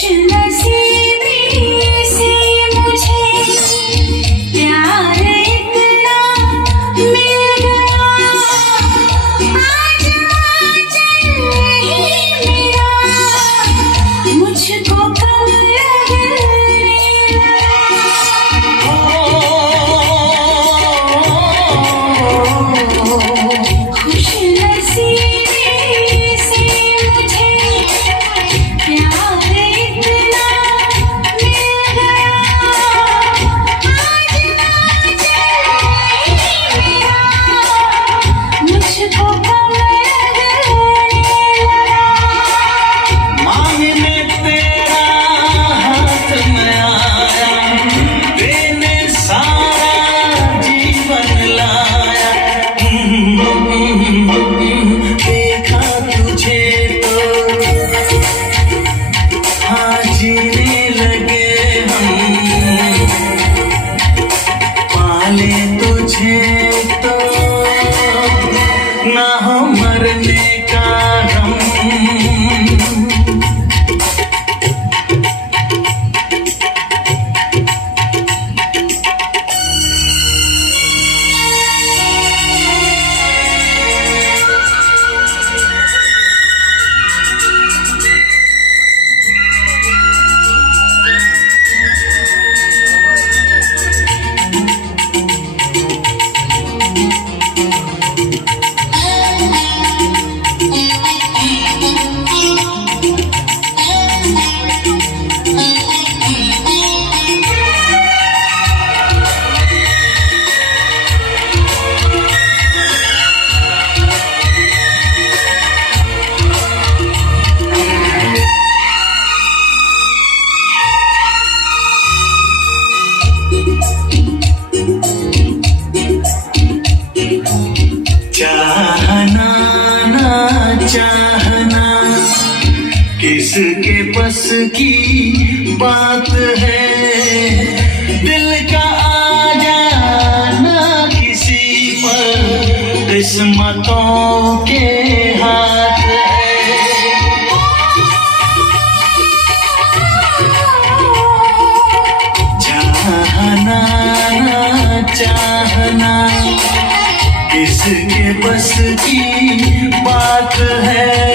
नसीबी से मुझे प्यार इतना मिल गया, आज आंचल ही मेरा मुझको कम लगने लगा। खुश नसीबी से मुझे प्यार इतना मिल गया, आज आंचल ही मेरा मुझको कम लगने लगा। मांगने तेरा हाथ में आया, देने सारा जीवन लाया। देखा तुझे तो हाँ जीने लगे हम, पाले तुझे तो ना हो मरने का गम। चाहना ना चाहना किसके बस की बात है, दिल का आ जाना किसी पर किस्मतों के हाथ है। चाहना ना चाहना किसके बस की बात है,